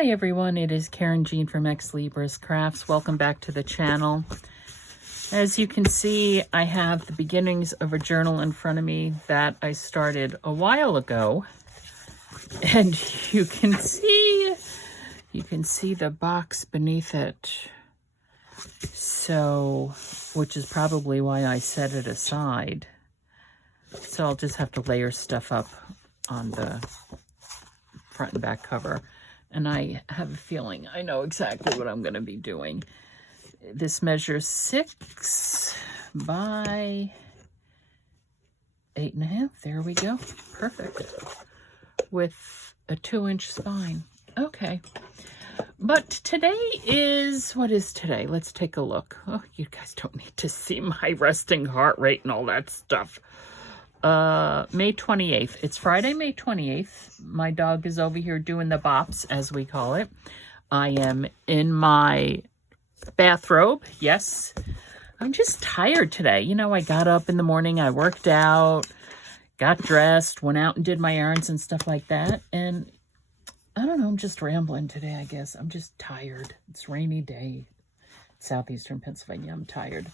Hi everyone, it is Karen Jean from Ex Libris Crafts. Welcome back to the channel. As you can see, I have the beginnings of a journal in front of me that I started a while ago. And you can see the box beneath it. So, which is probably why I set it aside. So I'll just have to layer stuff up on the front and back cover. And I have a feeling I know exactly what I'm going to be doing. This measures 6 by 8.5. There we go. Perfect. With a 2-inch spine. Okay. But today is, what is today? Let's take a look. Oh, you guys don't need to see my resting heart rate and all that stuff. May 28th. It's Friday, May 28th. My dog is over here doing the bops, as we call it. I am in my bathrobe. Yes. I'm just tired today. You know, I got up in the morning, I worked out, got dressed, went out and did my errands and stuff like that. And I don't know, I'm just rambling today, I guess. I'm just tired. It's a rainy day. Southeastern Pennsylvania. I'm tired.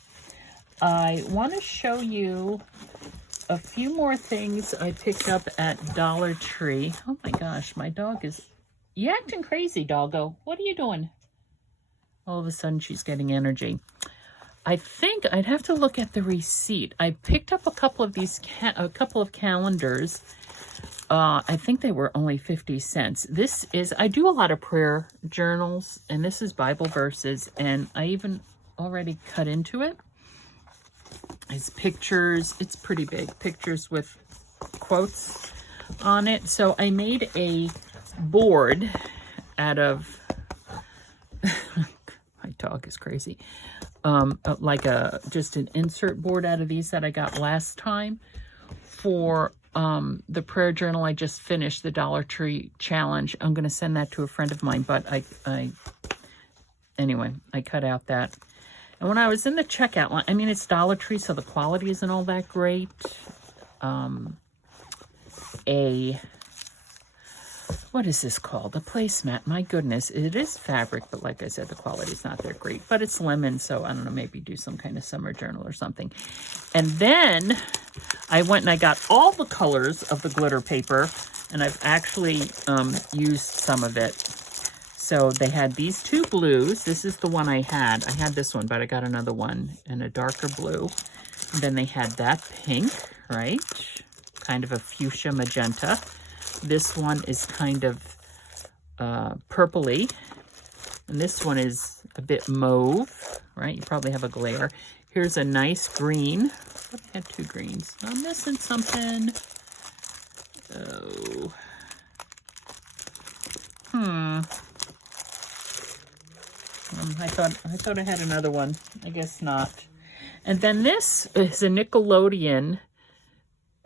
I want to show you a few more things I picked up at Dollar Tree. Oh my gosh, my dog is... You acting crazy, doggo. What are you doing? All of a sudden, she's getting energy. I think I'd have to look at the receipt. I picked up a couple of these, a couple of calendars. I think they were only 50 cents. This is... I do a lot of prayer journals, and this is Bible verses, and I even already cut into it. It's pictures. It's pretty big. Pictures with quotes on it. So I made a board out of... My dog is crazy. Like just an insert board out of these that I got last time for the prayer journal I just finished, the Dollar Tree challenge. I'm going to send that to a friend of mine, but anyway, I cut out that. And when I was in the checkout line, I mean, it's Dollar Tree, so the quality isn't all that great. What is this called? A placemat. My goodness, it is fabric, but like I said, the quality is not that great. But it's lemon, so I don't know, maybe do some kind of summer journal or something. And then I went and I got all the colors of the glitter paper, and I've actually used some of it. So they had these two blues. This is the one I had. I had this one, but I got another one in a darker blue. And then they had that pink, right? Kind of a fuchsia magenta. This one is kind of purpley. And this one is a bit mauve, right? You probably have a glare. Here's a nice green. I had two greens. I'm missing something. Oh. I thought I had another one. I guess not. And then this is a Nickelodeon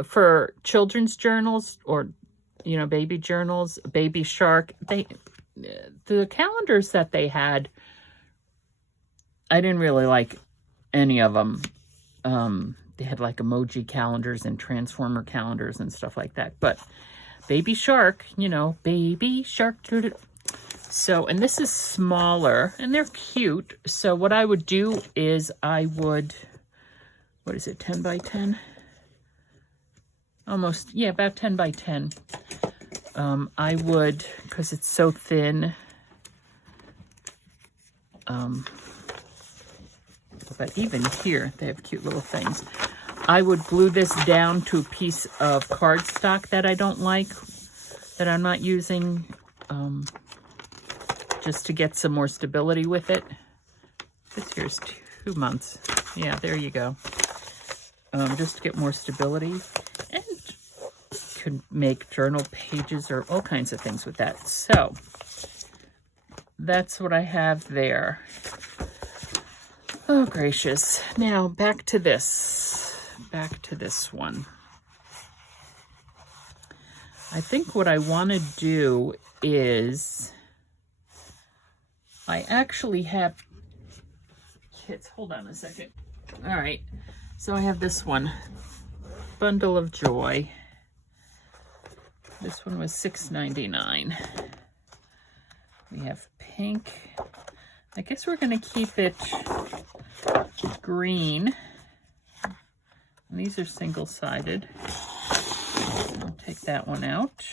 for children's journals, or, you know, baby journals, Baby Shark. The calendars that they had, I didn't really like any of them. They had like emoji calendars and transformer calendars and stuff like that. But Baby Shark, you know, Baby Shark. So, and this is smaller, and they're cute. So what I would do is I would, what is it, 10 by 10? Almost, yeah, about 10 by 10. I would, because it's so thin, but even here, they have cute little things. I would glue this down to a piece of cardstock that I don't like, that I'm not using, just to get some more stability with it. This here's 2 months. Yeah, there you go. Just to get more stability. And could make journal pages or all kinds of things with that. So, that's what I have there. Oh, gracious. Now, back to this. Back to this one. I think what I want to do is... I actually have kits. Hold on a second. All right. So I have this one, Bundle of Joy. This one was $6.99. We We have pink. I guess we're going to keep it green. And these are single-sided. I'll take that one out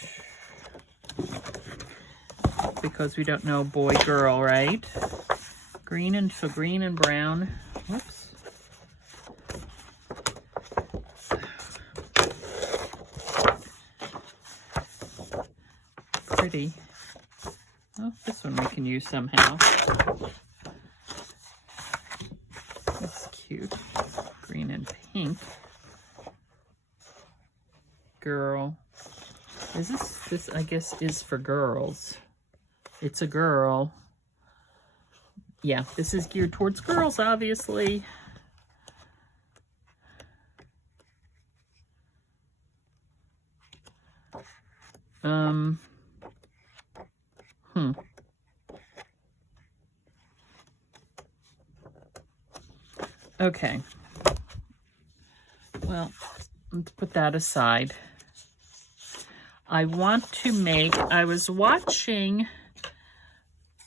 because we don't know boy, girl, right? Green and so green and brown. Whoops. Pretty. Oh, this one we can use somehow. That's cute. Green and pink. Girl. Is this I guess is for girls. It's a girl. Yeah, this is geared towards girls, obviously. Okay. Well, let's put that aside. I want to make, I was watching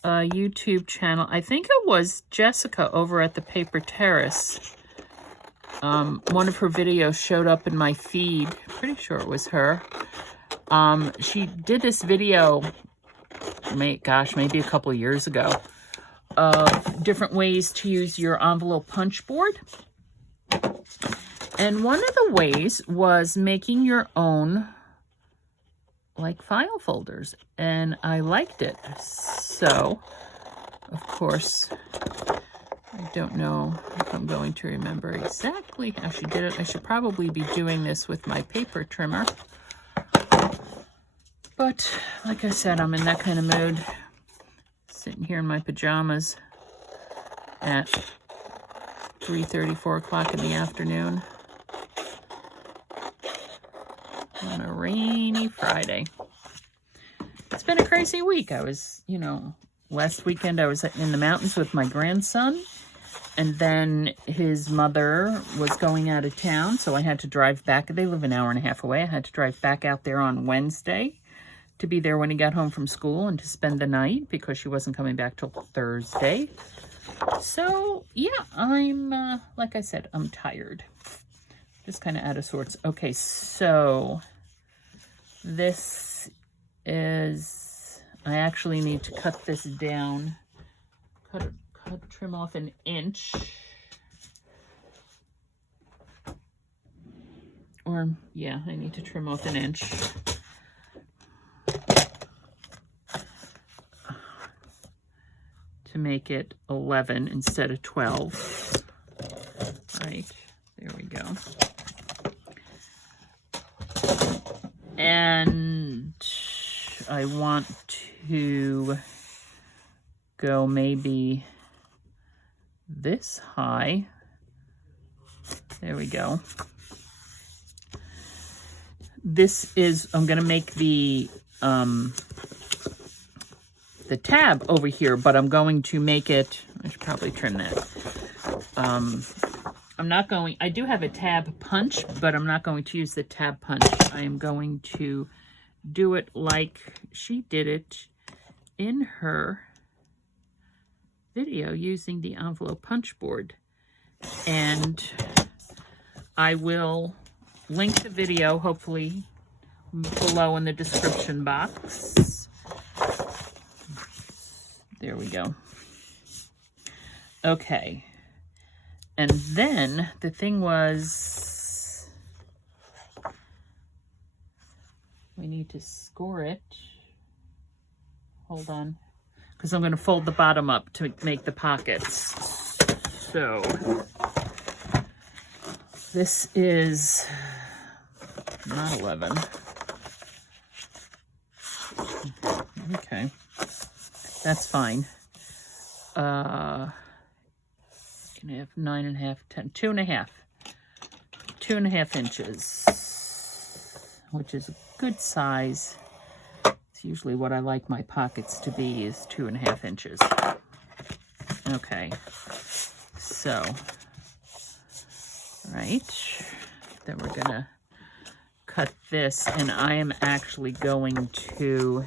a YouTube channel. I think it was Jessica over at the Paper Terrace. One of her videos showed up in my feed. Pretty sure it was her. She did this video, maybe a couple of years ago, of different ways to use your envelope punch board. And one of the ways was making your own like file folders, and I liked it. So, of course, I don't know if I'm going to remember exactly how she did it. I should probably be doing this with my paper trimmer. But, like I said, I'm in that kind of mood. Sitting here in my pajamas at 3:30, 4 o'clock in the afternoon on a rainy Friday. It's been a crazy week. I was, last weekend I was in the mountains with my grandson, and then his mother was going out of town, so I had to drive back. They live an hour and a half away. I had to drive back out there on Wednesday to be there when he got home from school and to spend the night because she wasn't coming back till Thursday. So, yeah, I'm, like I said, I'm tired. Just kind of out of sorts. Okay, so this is, I actually need to cut this down, trim off an inch. Or, yeah, I need to trim off an inch. To make it 11 instead of 12. Right, there we go. And I want to go maybe this high. There we go. This is, I'm going to make the tab over here, but I'm going to make it, I should probably trim that. I'm not going, I do have a tab punch, but I'm not going to use the tab punch. I am going to do it like she did it in her video using the envelope punch board. And I will link the video, hopefully, below in the description box. There we go. Okay. And then the thing was, we need to score it. Hold on. Because I'm going to fold the bottom up to make the pockets. So, this is not 11. Okay. That's fine. Can I have 9.5, 10, 2.5. 2.5 inches, which is a good size. It's usually what I like my pockets to be, is 2.5 inches. Okay. So, right. Then we're gonna cut this, and I am actually going to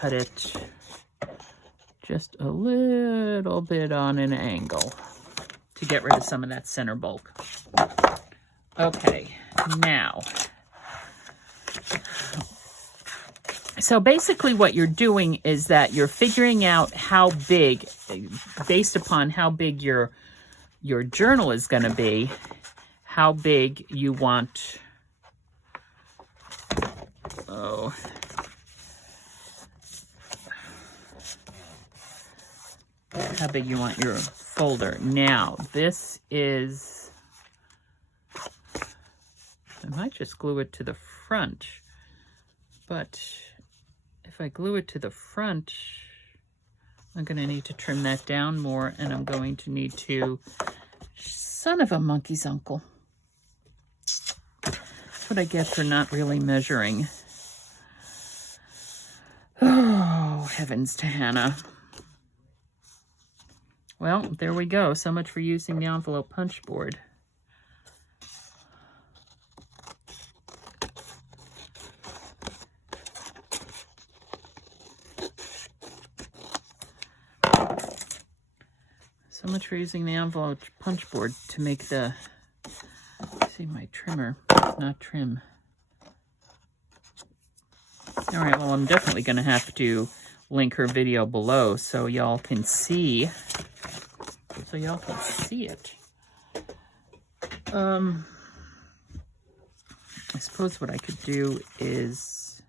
cut it just a little bit on an angle to get rid of some of that center bulk. Okay, now, so basically what you're doing is that you're figuring out how big, based upon how big your journal is going to be, how big you want, how big you want your folder. Now, this is, I might just glue it to the front, but if I glue it to the front, I'm going to need to trim that down more, and I'm going to need to, son of a monkey's uncle. That's what I get for not really measuring. Oh, heavens to Hannah. Well, there we go. So much for using the envelope punch board. So much for using the envelope punch board to make the, see, my trimmer is not trim. All right, well, I'm definitely going to have to link her video below so y'all can see, it. I suppose what I could do is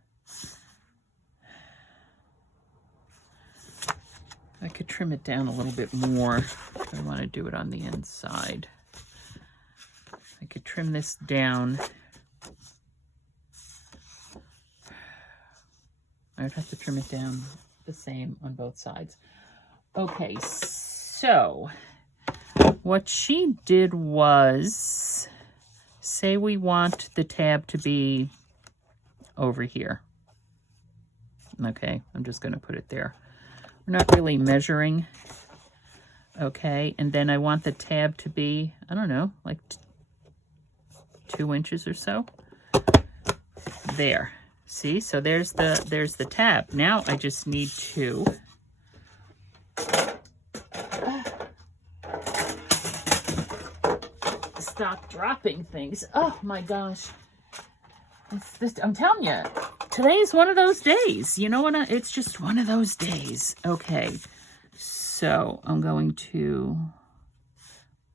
I could trim it down a little bit more if I want to do it on the inside. I could trim this down. I would have to trim it down the same on both sides. Okay, so what she did was, say we want the tab to be over here. Okay, I'm just going to put it there. We're not really measuring. Okay, and then I want the tab to be, I don't know, like 2 inches or so. There. See, so there's the tab. Now I just need to stop dropping things. Oh my gosh. I'm telling you, today is one of those days. You know what? It's just one of those days. Okay, so I'm going to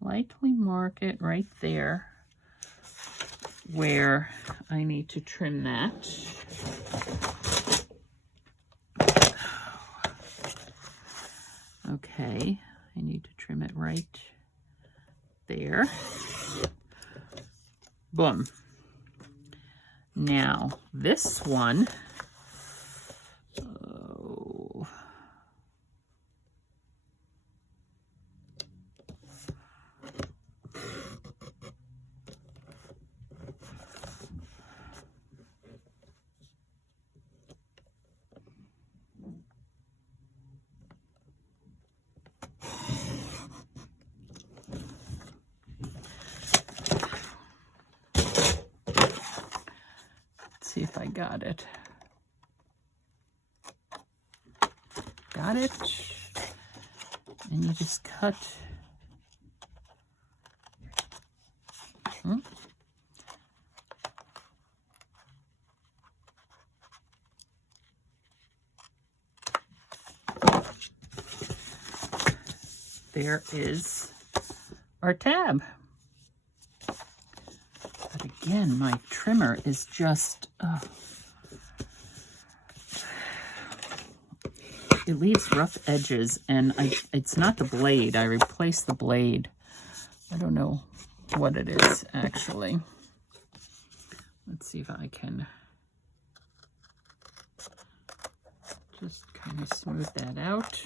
lightly mark it right there where I need to trim that. Okay, I need to trim it right there. Boom. Now, this one, see if I got it. Got it. And you just cut. There is our tab. But again, my trimmer is just, it leaves rough edges, and it's not the blade. I replaced the blade. I don't know what it is, actually. Let's see if I can just kind of smooth that out.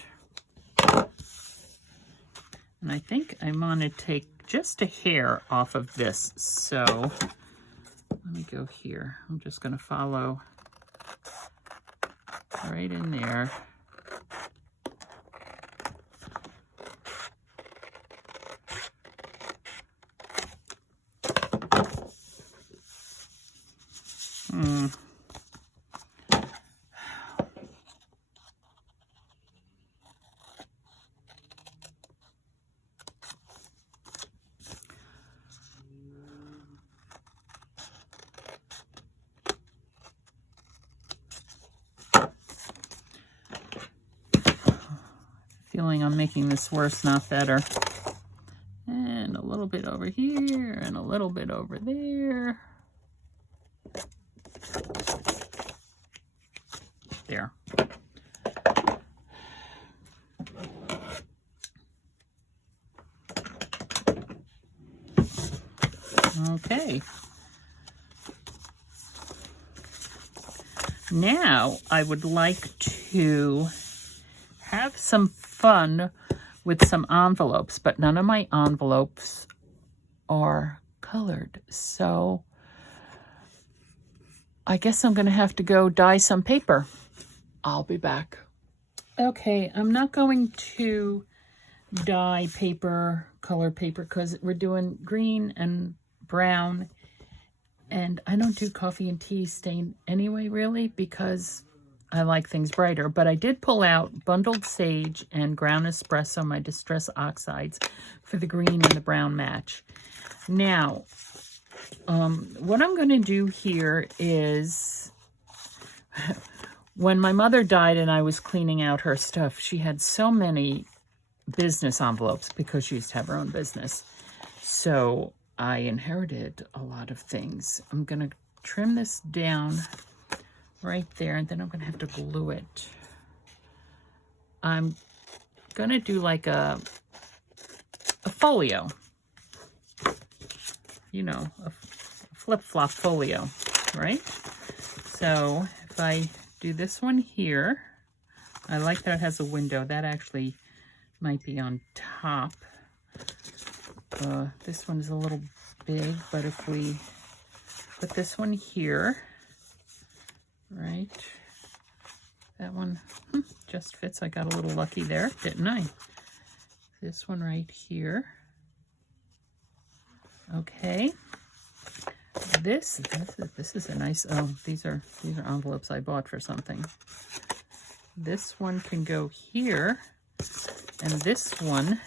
And I think I'm going to take just a hair off of this. So let me go here. I'm just going to follow right in there. feeling I'm making this worse, not better. And a little bit over here, and a little bit over there. There. Okay. Now I would like to have some fun with some envelopes, but none of my envelopes are colored. So I guess I'm going to have to go dye some paper. I'll be back. Okay, I'm not going to dye paper, color paper, because we're doing green and brown. And I don't do coffee and tea stain anyway, really, because I like things brighter. But I did pull out bundled sage and ground espresso, my distress oxides, for the green and the brown match. Now, what I'm going to do here is, when my mother died and I was cleaning out her stuff, she had so many business envelopes because she used to have her own business. So I inherited a lot of things. I'm going to trim this down right there, and then I'm going to have to glue it. I'm going to do like a folio. You know, a flip-flop folio, right? So if I do this one here, I like that it has a window. That actually might be on top. This one is a little big, but if we put this one here, right, that one just fits. I got a little lucky there, didn't I? This one right here. Okay. This is a nice, oh, these are envelopes I bought for something. This one can go here, and this one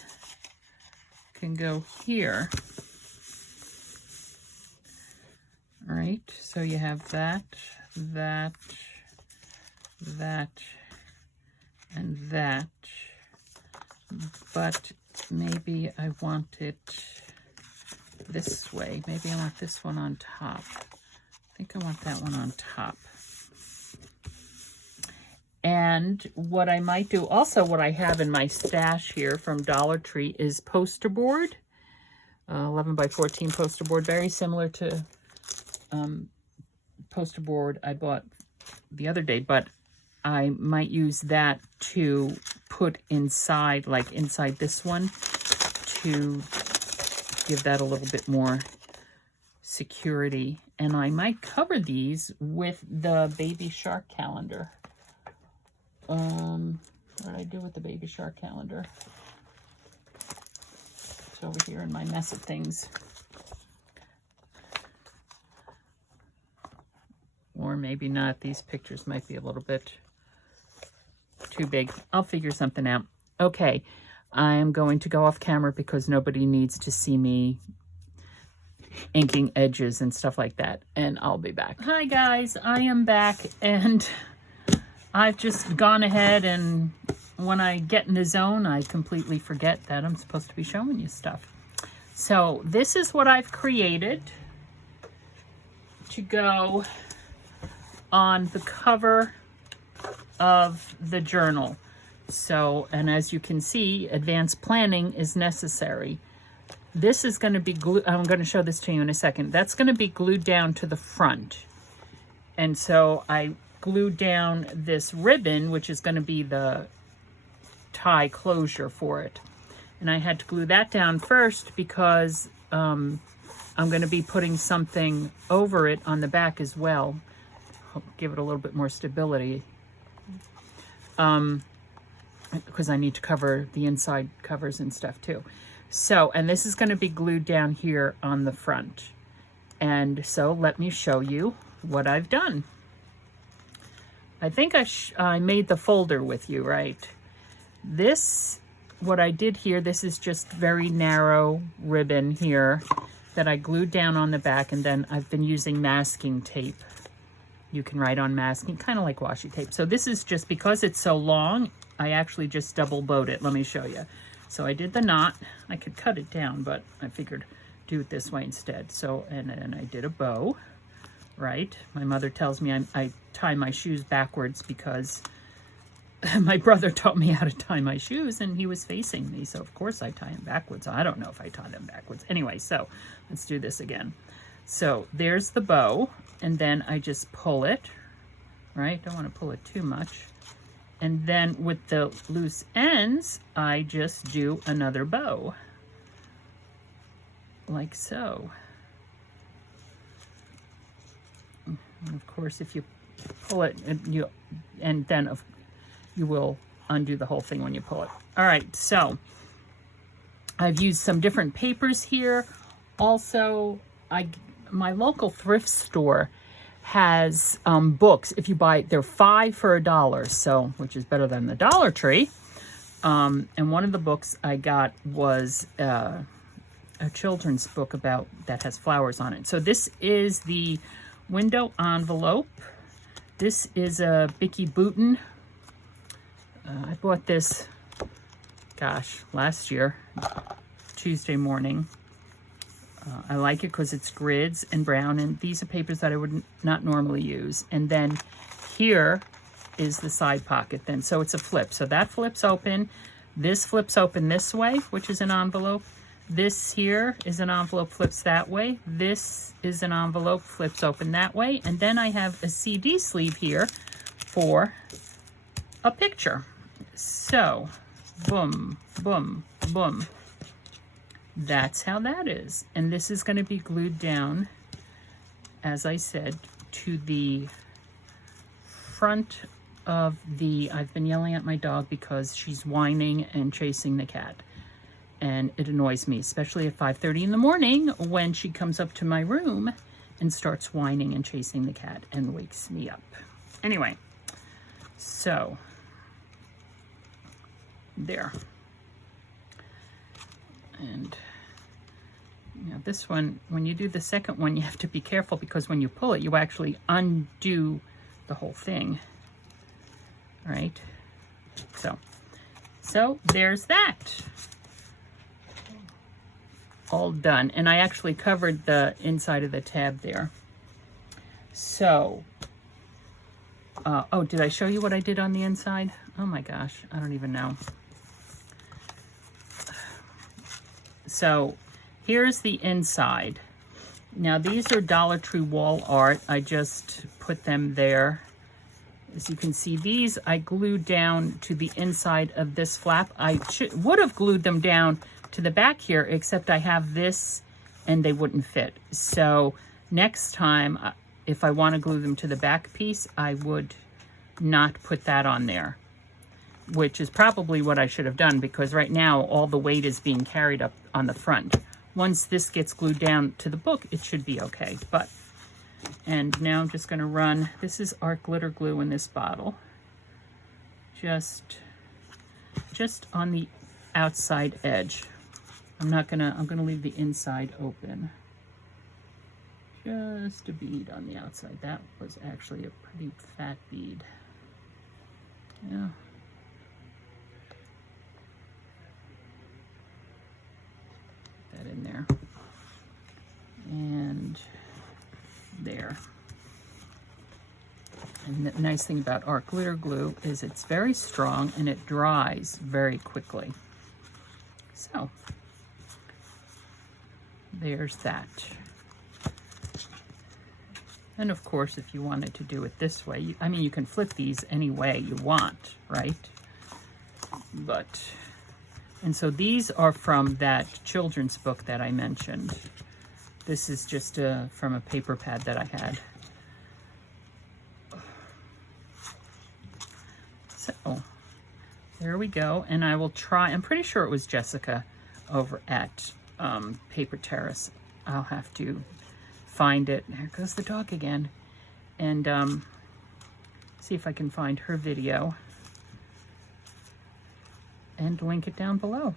can go here. All right, so you have that, that, and that. But maybe I want it this way. Maybe I want this one on top. I think I want that one on top. And what I might do, also what I have in my stash here from Dollar Tree is poster board, 11 by 14 poster board, very similar to poster board I bought the other day, but I might use that to put inside, like inside this one, to give that a little bit more security. And I might cover these with the Baby Shark calendar. What did I do with the Baby Shark calendar? It's over here in my mess of things. Or maybe not. These pictures might be a little bit too big. I'll figure something out. Okay, I'm going to go off camera because nobody needs to see me inking edges and stuff like that. And I'll be back. Hi guys, I am back, and I've just gone ahead, and when I get in the zone, I completely forget that I'm supposed to be showing you stuff. So this is what I've created to go on the cover of the journal. So, and as you can see, advanced planning is necessary. This is going to be glued, I'm going to show this to you in a second. That's going to be glued down to the front. And so I glued down this ribbon, which is going to be the tie closure for it. And I had to glue that down first because I'm going to be putting something over it on the back as well. Give it a little bit more stability. Because I need to cover the inside covers and stuff too. So, and this is going to be glued down here on the front. And so let me show you what I've done. I think I made the folder with you, right? This, what I did here, this is just very narrow ribbon here that I glued down on the back, and then I've been using masking tape. You can write on masking, kind of like washi tape. So this is just, because it's so long, I actually just double bowed it. Let me show you. So I did the knot. I could cut it down, but I figured do it this way instead. So, and then I did a bow, right? My mother tells me I tie my shoes backwards because my brother taught me how to tie my shoes and he was facing me. So of course I tie them backwards. I don't know if I tie them backwards. Anyway, so let's do this again. So there's the bow, and then I just pull it, right? Don't want to pull it too much. And then with the loose ends, I just do another bow, like so. And of course, if you pull it, and then you will undo the whole thing when you pull it. All right, so I've used some different papers here. Also, my local thrift store has books. If you buy, they're 5 for $1, so which is better than the Dollar Tree. And one of the books I got was a children's book about that has flowers on it. So this is the window envelope. This is a Bicky Bouton. I bought this, gosh, last year, Tuesday morning. I like it because it's grids and brown, and these are papers that I would not normally use. And then here is the side pocket then. So it's a flip. So that flips open. This flips open this way, which is an envelope. This here is an envelope, flips that way. This is an envelope, flips open that way. And then I have a CD sleeve here for a picture. So, boom, boom, boom. That's how that is. And this is going to be glued down, as I said, to the front of the... I've been yelling at my dog because she's whining and chasing the cat. And it annoys me, especially at 5:30 in the morning when she comes up to my room and starts whining and chasing the cat and wakes me up. Anyway, so there. And now this one, when you do the second one, you have to be careful because when you pull it, you actually undo the whole thing, right? So there's that. All done. And I actually covered the inside of the tab there. So, oh, did I show you what I did on the inside? Oh my gosh, I don't even know. So here's the inside. Now these are Dollar Tree wall art. I just put them there. As you can see, these I glued down to the inside of this flap. I would have glued them down to the back here, except I have this and they wouldn't fit. So next time, if I want to glue them to the back piece, I would not put that on there, which is probably what I should have done because right now all the weight is being carried up on the front. Once this gets glued down to the book, it should be okay. And now I'm just going to run, this is art glitter glue in this bottle, just on the outside edge. I'm gonna leave the inside open. Just a bead on the outside. That was actually a pretty fat bead. Yeah. Put that in there. And there. And the nice thing about art glitter glue is it's very strong and it dries very quickly. So there's that. And of course, if you wanted to do it this way, I mean, you can flip these any way you want, right? And so these are from that children's book that I mentioned. This is just from a paper pad that I had. So there we go. And I will try, I'm pretty sure it was Jessica over at Paper Terrace. I'll have to find it. There goes the dog again. And see if I can find her video and link it down below.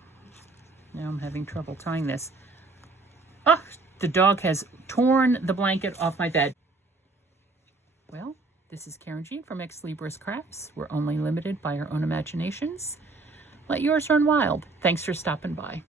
Now I'm having trouble tying this. Oh, the dog has torn the blanket off my bed. Well, This is Karen Jean from Ex Libris Crafts. We're only limited by our own imaginations. Let yours run wild. Thanks for stopping by.